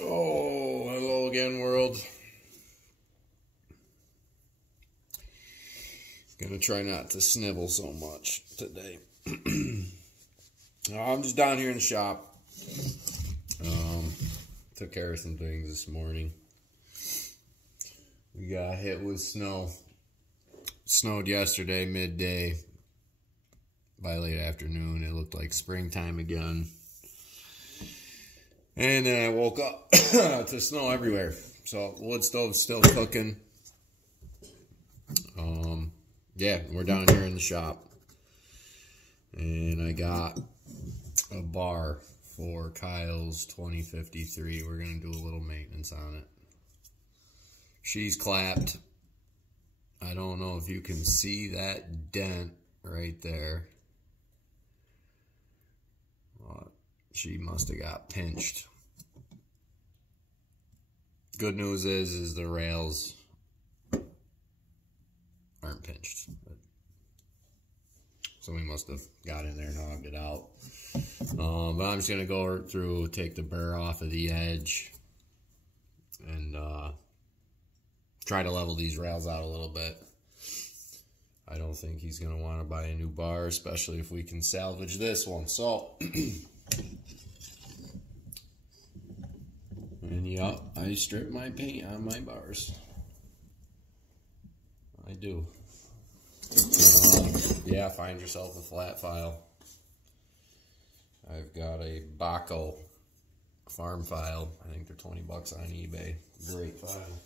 Oh, hello again, world. Gonna try not to snivel so much today. I'm just down here in the shop. Took care of some things this morning. We got hit with snow. Snowed yesterday, midday. By late afternoon, it looked like springtime again. And then I woke up to snow everywhere. So wood stove's still cooking. Yeah, we're down here in the shop. And I got a bar for Kyle's 2053. We're going to do a little maintenance on it. She's clapped. I don't know if you can see that dent right there. She must have got pinched. Good news is the rails aren't pinched. So we must have got in there and hogged it out. But I'm just going to go through, take the burr off of the edge, and try to level these rails out a little bit. I don't think he's going to want to buy a new bar, especially if we can salvage this one. So, and yeah, I strip my paint on my bars. I do. Yeah, find yourself a flat file. I've got a Baco farm file. I think they're 20 bucks on eBay. Great file.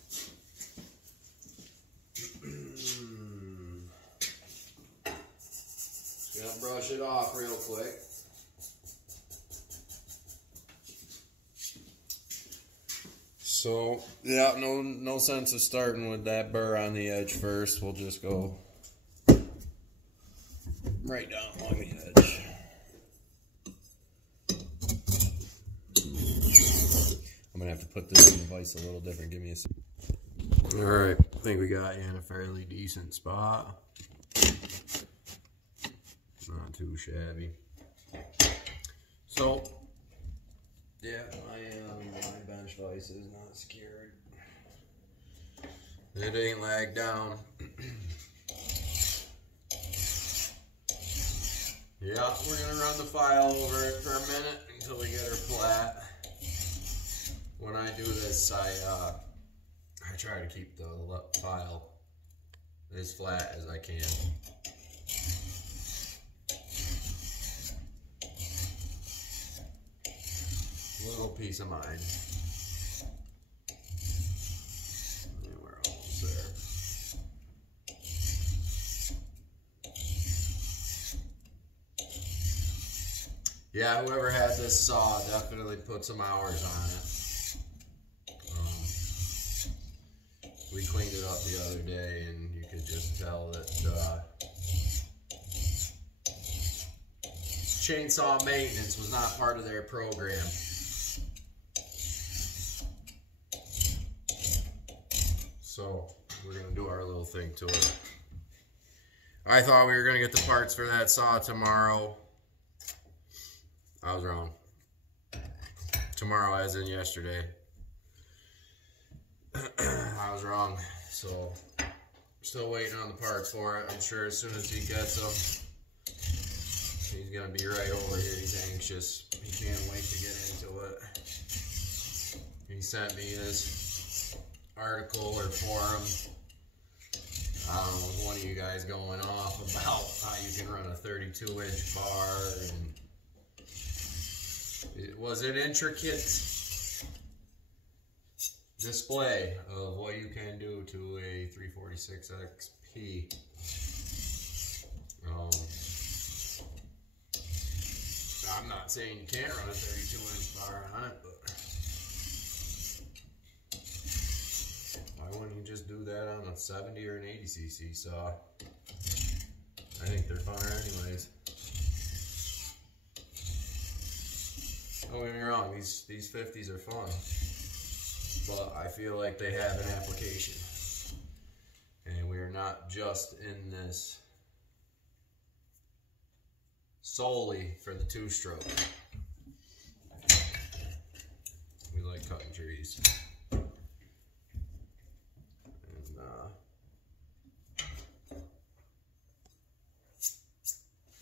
Just gonna brush it off real quick. So, yeah, no sense of starting with that burr on the edge first. We'll just go right down along the edge. I'm gonna have to put this in the vise a little different. Give me a second. Alright, I think we got you in a fairly decent spot. Not too shabby. So, yeah, my bench vise is not secured. It ain't lagged down. Yeah, we're gonna run the file over it for a minute until we get her flat. When I do this, I try to keep the file as flat as I can. Little peace of mind. And we're almost there. Yeah, whoever had this saw definitely put some hours on it. We cleaned it up the other day, and you could just tell that chainsaw maintenance was not part of their program. So we're gonna do our little thing to it. I thought we were gonna get the parts for that saw tomorrow. I was wrong. Tomorrow as in yesterday. I was wrong. So still waiting on the parts for it. I'm sure as soon as he gets them, he's gonna be right over here. He's anxious. He can't wait to get into it. He sent me this article or forum. I don't know, with one of you guys going off about how you can run a 32-inch bar, and it was an intricate display of what you can do to a 346 XP. I'm not saying you can't run a 32-inch bar on it, but why wouldn't you just do that on a 70 or an 80cc saw? I think they're funner anyways. Don't get me wrong, these 50s are fun, but I feel like they have an application, and we are not just in this solely for the two-stroke. We like cutting trees.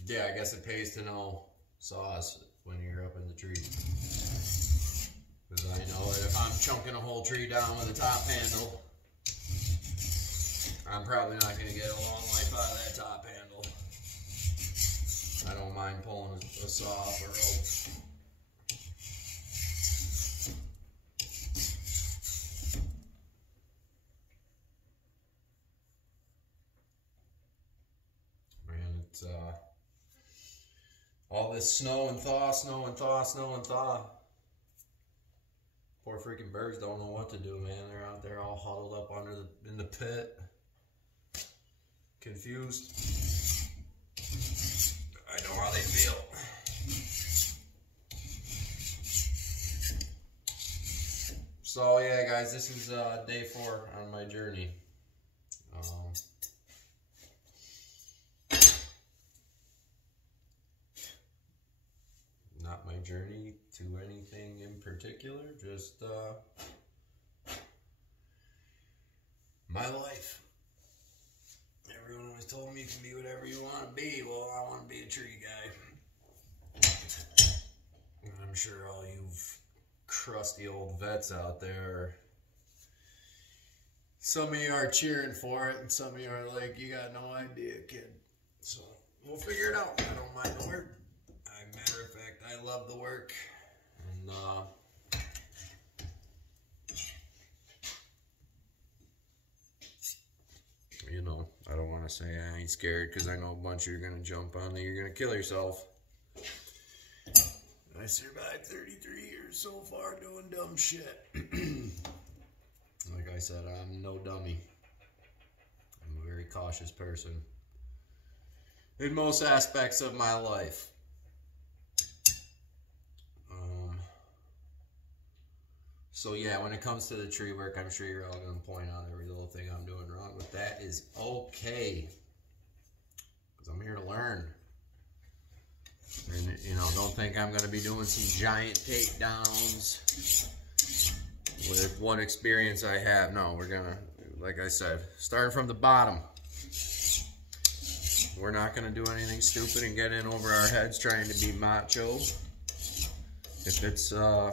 Yeah, I guess it pays to know saws when you're up in the trees. Because I know that if I'm chunking a whole tree down with a top handle, I'm probably not going to get a long life out of that top handle. I don't mind pulling a saw off a rope. Man, it's all this snow and thaw, snow and thaw, snow and thaw. Poor freaking birds don't know what to do, man. They're out there all huddled up in the pit. Confused. I know how they feel. So yeah, guys, this is day 4 on my journey. Not my journey to anything in particular, just my life. Everyone always told me you can be whatever you want to be. Well, I want to be a tree guy. And I'm sure all you crusty old vets out there, some of you are cheering for it, and some of you are like, you got no idea, kid. So, we'll figure it out. I don't mind the work. Matter of fact, I love the work. And, you know, I don't want to say I ain't scared, because I know a bunch of you are going to jump on that you're going to kill yourself. I survived 33 years so far doing dumb shit. Like I said, I'm no dummy. I'm a very cautious person in most aspects of my life. So yeah, when it comes to the tree work, I'm sure you're all going to point out every little thing I'm doing wrong, but that is okay, because I'm here to learn. And, you know, don't think I'm going to be doing some giant takedowns with what experience I have. No, we're going to, like I said, starting from the bottom. We're not going to do anything stupid and get in over our heads trying to be macho. If it's a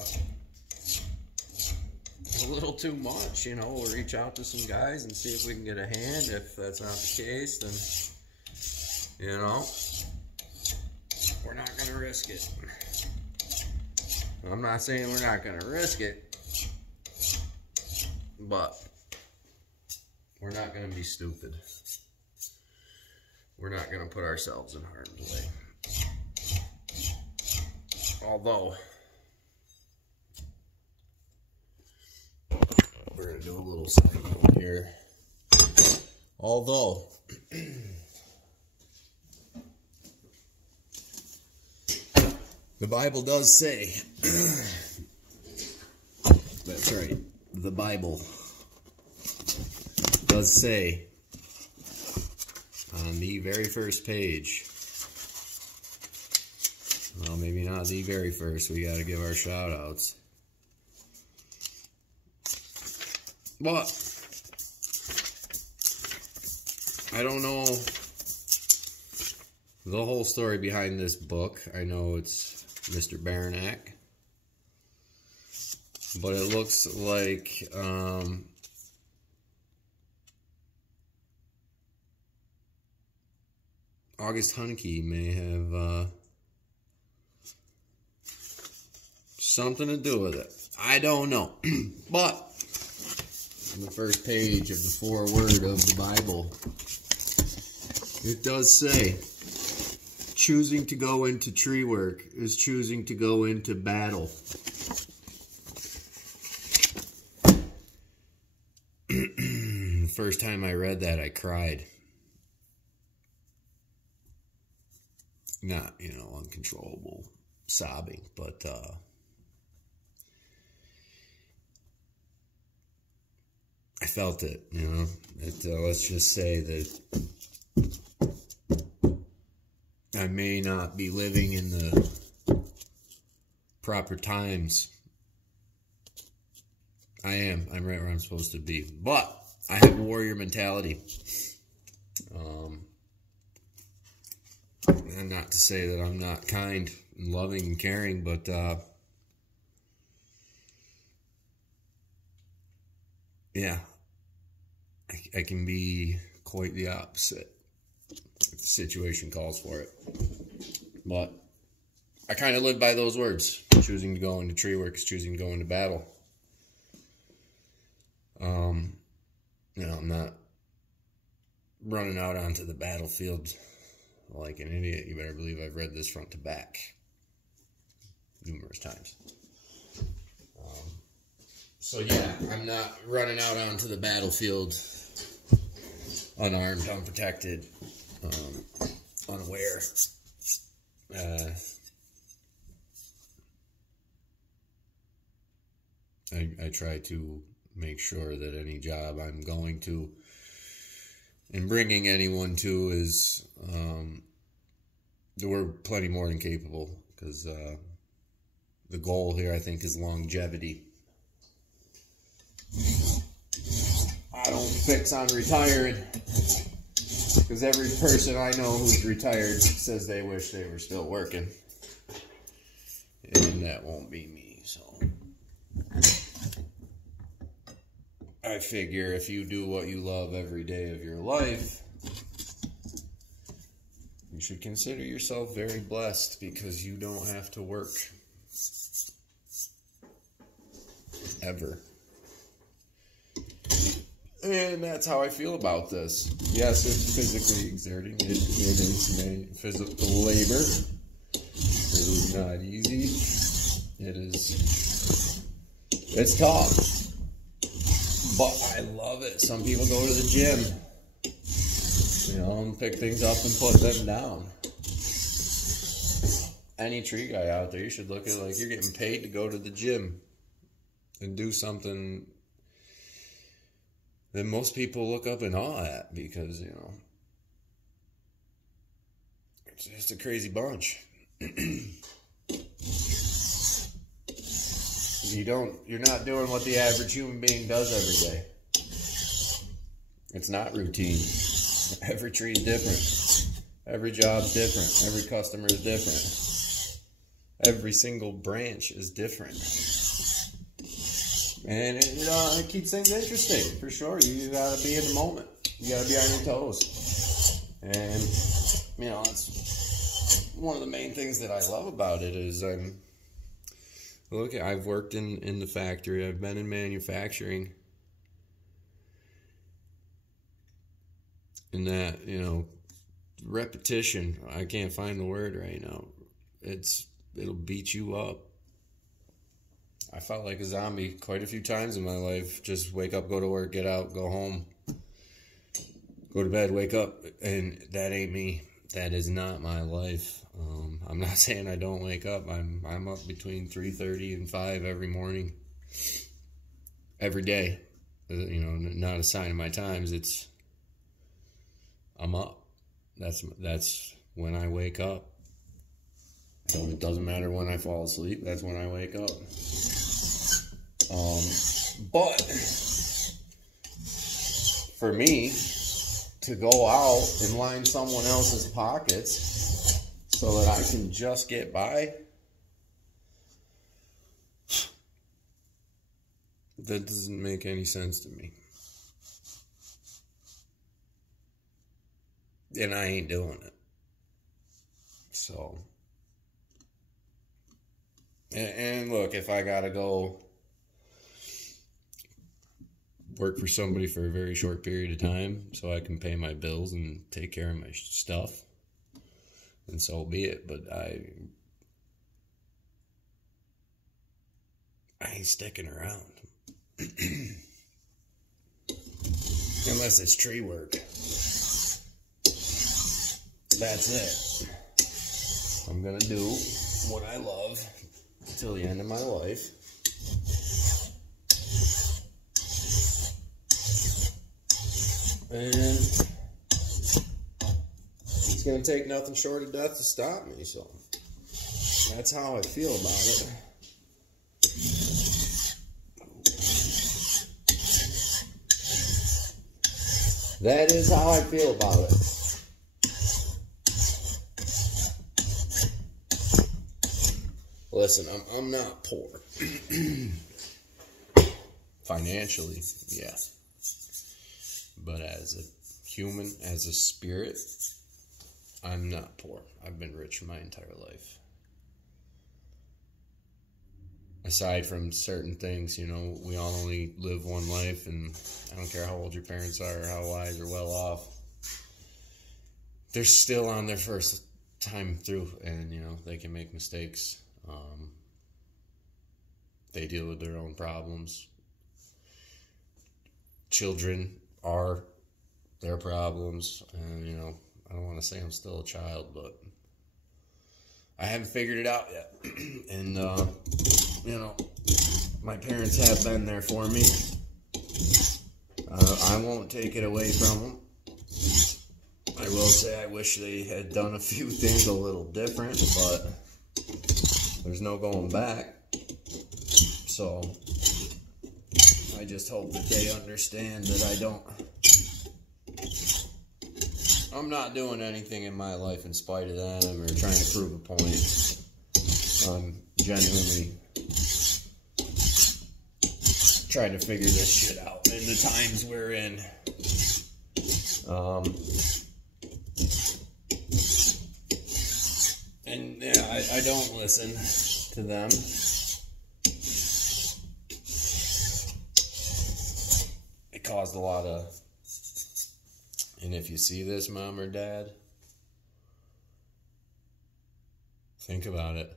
little too much, you know, we'll reach out to some guys and see if we can get a hand. If that's not the case, then, you know, we're not going to risk it. I'm not saying we're not going to risk it, but we're not going to be stupid. We're not going to put ourselves in harm's way. Although, we're going to do a little side note here. Although, the Bible does say, that's right, the Bible does say on the very first page, well, maybe not the very first, we got to give our shout outs. But I don't know the whole story behind this book. I know it's Mr. Baranek, but it looks like August Huncke may have something to do with it. I don't know. But on the first page of the foreword of the Bible, it does say, choosing to go into tree work is choosing to go into battle. The first time I read that, I cried. Not, you know, uncontrollable sobbing, but I felt it, you know. Let's just say that I may not be living in the proper times I am. I'm right where I'm supposed to be. But I have a warrior mentality. And not to say that I'm not kind and loving and caring, but yeah, I can be quite the opposite if the situation calls for it. But I kind of live by those words. Choosing to go into tree work is choosing to go into battle. You know, I'm not running out onto the battlefield like an idiot. You better believe I've read this front to back numerous times. So yeah, I'm not running out onto the battlefield unarmed, unprotected, unaware. I try to make sure that any job I'm going to and bringing anyone to is we're plenty more than capable, because the goal here, I think, is longevity. I don't fix on retiring, because every person I know who's retired says they wish they were still working, and that won't be me. So I figure if you do what you love every day of your life, you should consider yourself very blessed, because you don't have to work ever. And that's how I feel about this. Yes, it's physically exerting. It is physical labor. It is not easy. It's tough. But I love it. Some people go to the gym, you know, and pick things up and put them down. Any tree guy out there, you should look at it like you're getting paid to go to the gym and do something that most people look up in awe at, because, you know, it's just a crazy bunch. You're not doing what the average human being does every day. It's not routine. Every tree is different. Every job's different. Every customer is different. Every single branch is different. And it keeps things interesting, for sure. You gotta be in the moment. You gotta be on your toes. And, you know, it's one of the main things that I love about it is I've worked in the factory. I've been in manufacturing. And that, you know, repetition, I can't find the word right now. It'll beat you up. I felt like a zombie quite a few times in my life. Just wake up, go to work, get out, go home, go to bed, wake up, and that ain't me. That is not my life. I'm not saying I don't wake up. I'm up between 3:30 and 5 every morning, every day. You know, not a sign of my times. I'm up. That's when I wake up. So it doesn't matter when I fall asleep. That's when I wake up. But for me to go out and line someone else's pockets so that I can just get by, that doesn't make any sense to me. And I ain't doing it. So, and look, if I gotta go work for somebody for a very short period of time so I can pay my bills and take care of my stuff, and so be it. But I ain't sticking around. Unless it's tree work. That's it. I'm gonna do what I love till the end of my life. And it's going to take nothing short of death to stop me, so that's how I feel about it. That is how I feel about it. Listen, I'm not poor. Financially, yeah. But as a human, as a spirit, I'm not poor. I've been rich my entire life. Aside from certain things, you know, we all only live one life, and I don't care how old your parents are or how wise or well off. They're still on their first time through, and, you know, they can make mistakes. They deal with their own problems. Children are their problems, and, you know, I don't want to say I'm still a child, but I haven't figured it out yet. And, you know, my parents have been there for me. I won't take it away from them. I will say I wish they had done a few things a little different, but there's no going back. So I just hope that they understand that I'm not doing anything in my life in spite of them or trying to prove a point. I'm genuinely trying to figure this shit out in the times we're in. And yeah, I don't listen to them. It caused a lot of... And if you see this, Mom or Dad, think about it.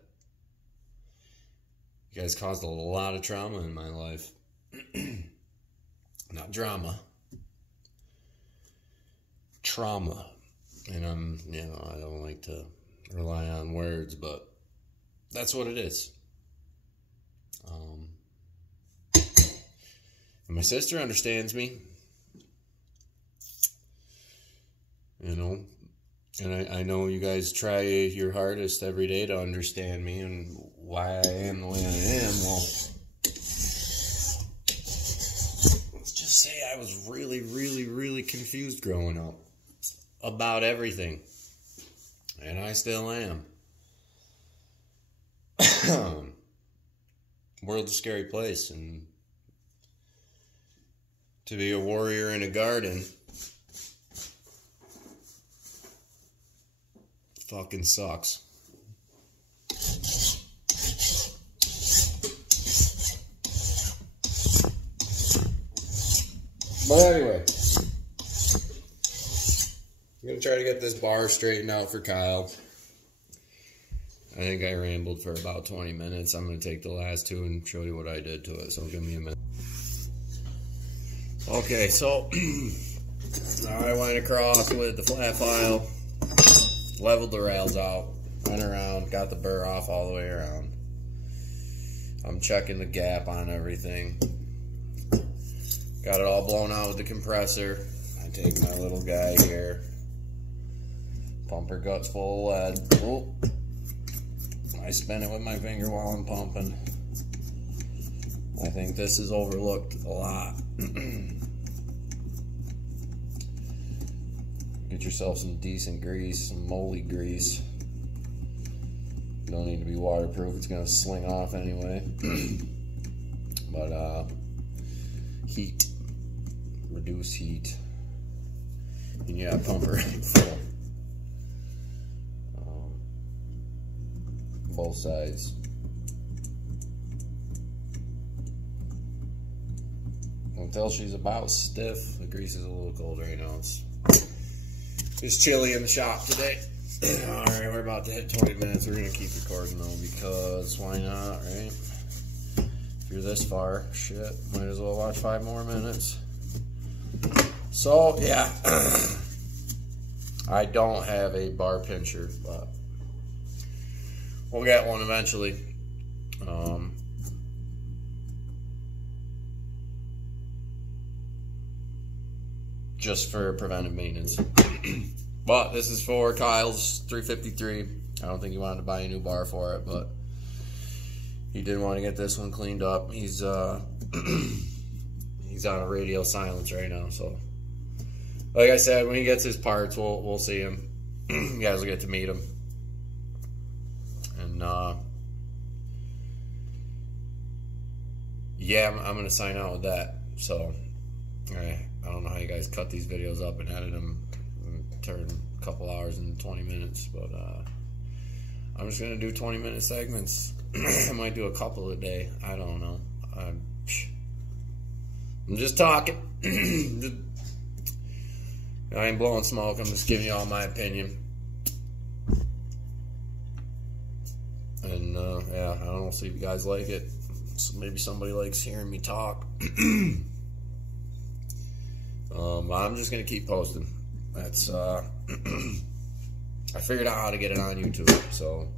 You guys caused a lot of trauma in my life. Not drama. Trauma. And you know, I don't like to rely on words, but that's what it is. And my sister understands me. You know, and I know you guys try your hardest every day to understand me and why I am the way I am. Well, let's just say I was really, really, really confused growing up about everything. And I still am. World's a scary place, and to be a warrior in a garden fucking sucks. But anyway, I'm gonna try to get this bar straightened out for Kyle. I think I rambled for about 20 minutes. I'm gonna take the last two and show you what I did to it, so give me a minute. Okay, so I went across with the flat file, leveled the rails out, went around, got the burr off all the way around. I'm checking the gap on everything. Got it all blown out with the compressor. I take my little guy here. Pumper guts full of lead. Oh, I spin it with my finger while I'm pumping. I think this is overlooked a lot. Get yourself some decent grease, some moly grease. You don't need to be waterproof, it's gonna sling off anyway. But heat, reduce heat. And yeah, pumper full. Both sides. Until she's about stiff. The grease is a little cold right now. It's chilly in the shop today. Alright, we're about to hit 20 minutes. We're going to keep recording though, because why not, right? If you're this far, shit, might as well watch 5 more minutes. So, yeah. I don't have a bar pincher, but we'll get one eventually. Just for preventive maintenance. But this is for Kyle's 353. I don't think he wanted to buy a new bar for it, but he did want to get this one cleaned up. He's he's on a radio silence right now, so like I said, when he gets his parts, we'll see him. You guys will get to meet him. And yeah, I'm gonna sign out with that. So I don't know how you guys cut these videos up and edit them and turn a couple hours into 20 minutes, but I'm just gonna do 20-minute segments. I might do a couple a day. I don't know. I'm just talking. I ain't blowing smoke. I'm just giving you all my opinion. And yeah, I don't know, see if you guys like it. So maybe somebody likes hearing me talk. I'm just gonna keep posting. That's I figured out how to get it on YouTube, so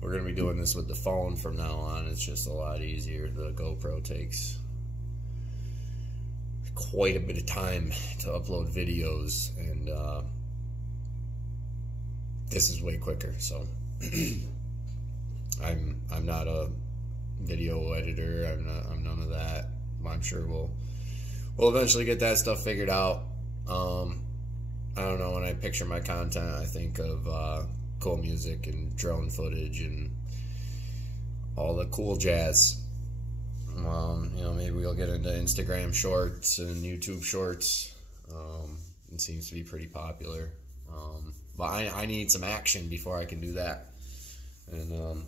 we're gonna be doing this with the phone from now on. It's just a lot easier. The GoPro takes quite a bit of time to upload videos, and this is way quicker. So I'm not a video editor. I'm none of that. I'm sure we'll eventually get that stuff figured out. I don't know, when I picture my content, I think of cool music and drone footage and all the cool jazz. You know, maybe we'll get into Instagram shorts and YouTube shorts. It seems to be pretty popular. But I need some action before I can do that. And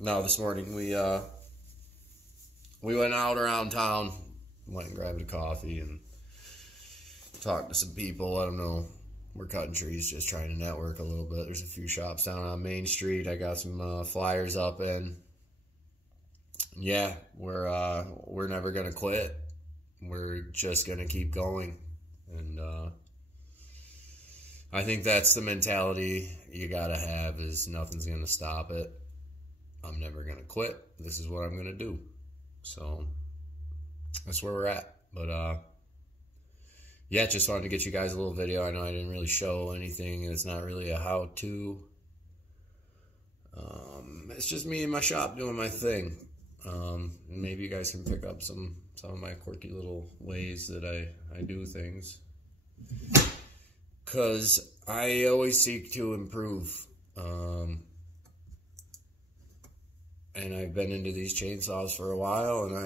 now this morning we went out around town, went and grabbed a coffee and talked to some people. I don't know, we're cutting trees, just trying to network a little bit. There's a few shops down on Main Street. I got some flyers up in. Yeah, we're never gonna quit. We're just gonna keep going, and I think that's the mentality you gotta have. Is nothing's gonna stop it. I'm never gonna quit. This is what I'm gonna do. So that's where we're at. But yeah, just wanted to get you guys a little video. I know I didn't really show anything. It's not really a how-to. It's just me in my shop doing my thing. Maybe you guys can pick up some of my quirky little ways that I do things. Because I always seek to improve. And I've been into these chainsaws for a while, and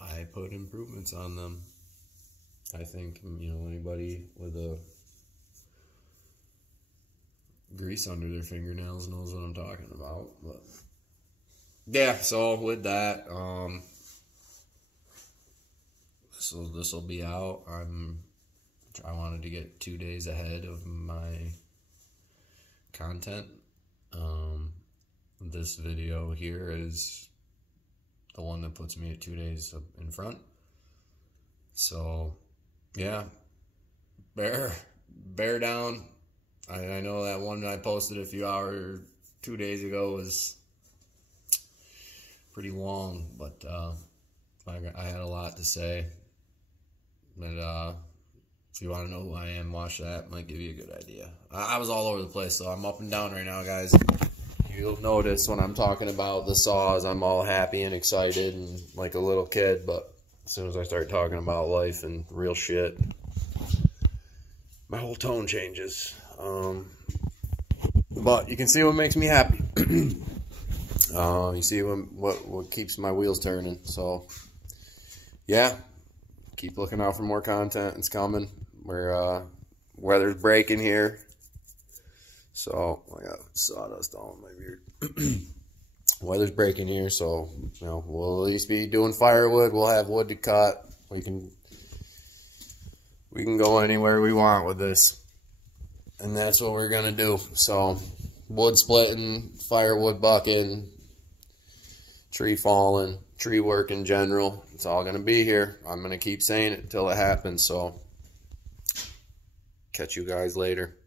I put improvements on them. I think, anybody with a grease under their fingernails knows what I'm talking about. But yeah, so with that, this will be out. I wanted to get 2 days ahead of my content. This video here is the one that puts me at 2 days in front. So yeah, bear down. I know that one I posted a few hours, 2 days ago, was pretty long, but I had a lot to say. But if you want to know who I am, watch that. Might give you a good idea. I was all over the place, so I'm up and down right now, guys. You'll notice when I'm talking about the saws, I'm all happy and excited and like a little kid, but as soon as I start talking about life and real shit, my whole tone changes. But you can see what makes me happy. You see what keeps my wheels turning. So yeah, keep looking out for more content. It's coming. Weather's breaking here. So I got sawdust all in my beard. Weather's breaking here, so we'll at least be doing firewood. We'll have wood to cut. We can go anywhere we want with this, and that's what we're gonna do. So wood splitting, firewood bucking, tree falling, tree work in general. It's all gonna be here. I'm gonna keep saying it until it happens. So catch you guys later.